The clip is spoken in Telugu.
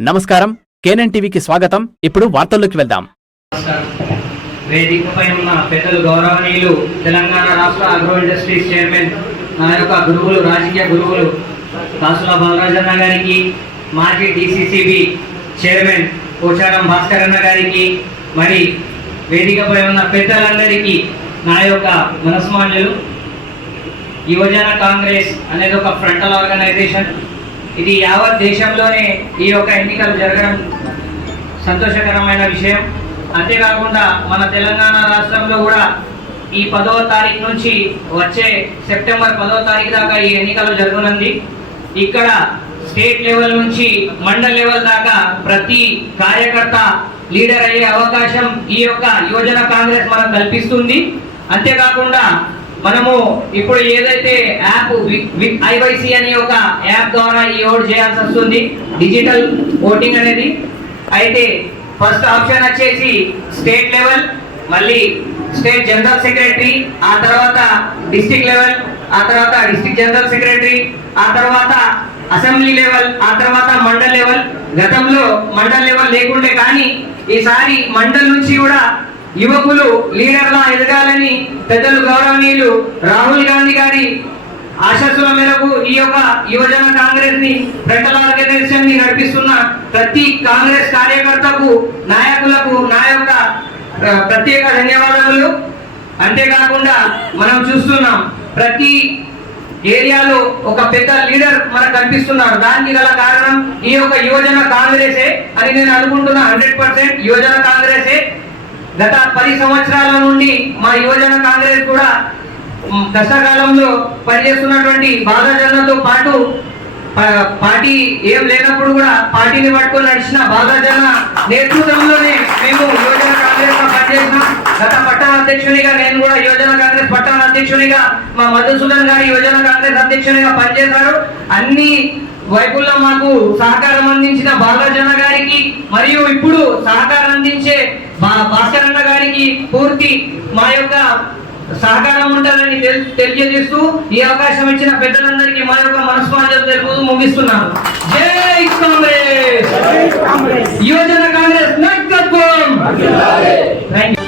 నమస్కారం. కేనన్ టీవీకి స్వాగతం. ఇప్పుడు వార్తల్లోకి వెళ్దాం. వేదికపై ఉన్న పెద్దలు గౌరవనీయులు తెలంగాణ రాష్ట్ర అగ్రో ఇండస్ట్రీస్ చైర్మన్ నా యొక్క గురువులు రాజకీయ గురువులు దాసుల బాలరాజన్న గారికి మాజీ డిసిసిబి చైర్మన్ పోచారం భాస్కర్ అన్న గారికి మరి వేదికపై ఉన్న పెద్దలందరికీ నా యొక్క మనస్మాన్యులు. యువజన కాంగ్రెస్ అనేది ఒక ఫ్రంటల్ ఆర్గనైజేషన్ ఇది యావత్ దేశంలోనే ఈ యొక్క ఎన్నికలు జరగడం సంతోషకరమైన విషయం. అంతేకాకుండా మన తెలంగాణ రాష్ట్రంలో కూడా ఈ పదవ తారీఖు నుంచి వచ్చే సెప్టెంబర్ పదవ తారీఖు దాకా ఈ ఎన్నికలు జరగనుంది. ఇక్కడ స్టేట్ లెవెల్ నుంచి మండల్ లెవెల్ దాకా ప్రతి కార్యకర్త లీడర్ అయ్యే అవకాశం ఈ యొక్క యువజన కాంగ్రెస్ మనకు కల్పిస్తుంది. అంతేకాకుండా మనము ఇప్పుడు ఏదైతే యాప్ ఐవైసీ ఐవైసి అనే ఒక యాప్ ద్వారా ఈ ఓట్ చేయాల్సి వస్తుంది డిజిటల్ ఓటింగ్ అనేది. అయితే ఫస్ట్ ఆప్షన్ వచ్చేసి స్టేట్ లెవెల్ మళ్ళీ స్టేట్ జనరల్ సెక్రటరీ ఆ తర్వాత డిస్టిక్ లెవెల్ ఆ తర్వాత డిస్ట్రిక్ట్ జనరల్ సెక్రటరీ ఆ తర్వాత అసెంబ్లీ లెవెల్ ఆ తర్వాత మండల్ లెవెల్ గతంలో మండల్ లెవెల్ లేకుండే కానీ ఈసారి మండల్ నుంచి కూడా యువకులు లీడర్లా ఎదగాలని పెద్దలు గౌరవనీయులు రాహుల్ గాంధీ గారి ఆశస్సుల మేరకు ఈ యొక్క యువజన కాంగ్రెస్ని ఫ్రంటల్ ఆర్గనైజేషన్ని నడిపిస్తున్న ప్రతి కాంగ్రెస్ కార్యకర్తకు నాయకులకు నా యొక్క ప్రత్యేక ధన్యవాదములు. అంతేకాకుండా మనం చూస్తున్నాం ప్రతి ఏరియాలో ఒక పెద్ద లీడర్ మనకు కనిపిస్తున్నారు దానికి గల కారణం ఈ యొక్క యువజన కాంగ్రెసే అని నేను అనుకుంటున్నా. హండ్రెడ్ పర్సెంట్ యువజన గత పది సంవత్సరాల నుండి మా యువజన కాంగ్రెస్ కూడా మ్, పనిచేస్తున్నటువంటి బాధాజనతో పాటు పార్టీ ఏం లేనప్పుడు కూడా పార్టీని పట్టుకొని నడిచిన బాధాజన నేతృత్వంలోనే మేము యువజన కాంగ్రెస్లో పనిచేసినాం. గత పట్టణ అధ్యక్షునిగా నేను కూడా యువజన కాంగ్రెస్ పట్టణ అధ్యక్షునిగా మా మధుసూదన్ గారి యువజన కాంగ్రెస్ అధ్యక్షునిగా పనిచేశారు. అన్ని వైపుల్లో మాకు సహకారం అందించిన బాలజన గారికి మరియు ఇప్పుడు సహకారం అందించే భాస్కర్ గారికి పూర్తి మా యొక్క సహకారం తెల్- తెలియజేస్తూ ఈ అవకాశం ఇచ్చిన పెద్దలందరికీ మా యొక్క మనస్పాంజలు తెలుపుతూ ముగిస్తున్నాను. జై కాంగ్రెస్! యువజన కాంగ్రెస్ నాయకత్వం థ్యాంక్ యూ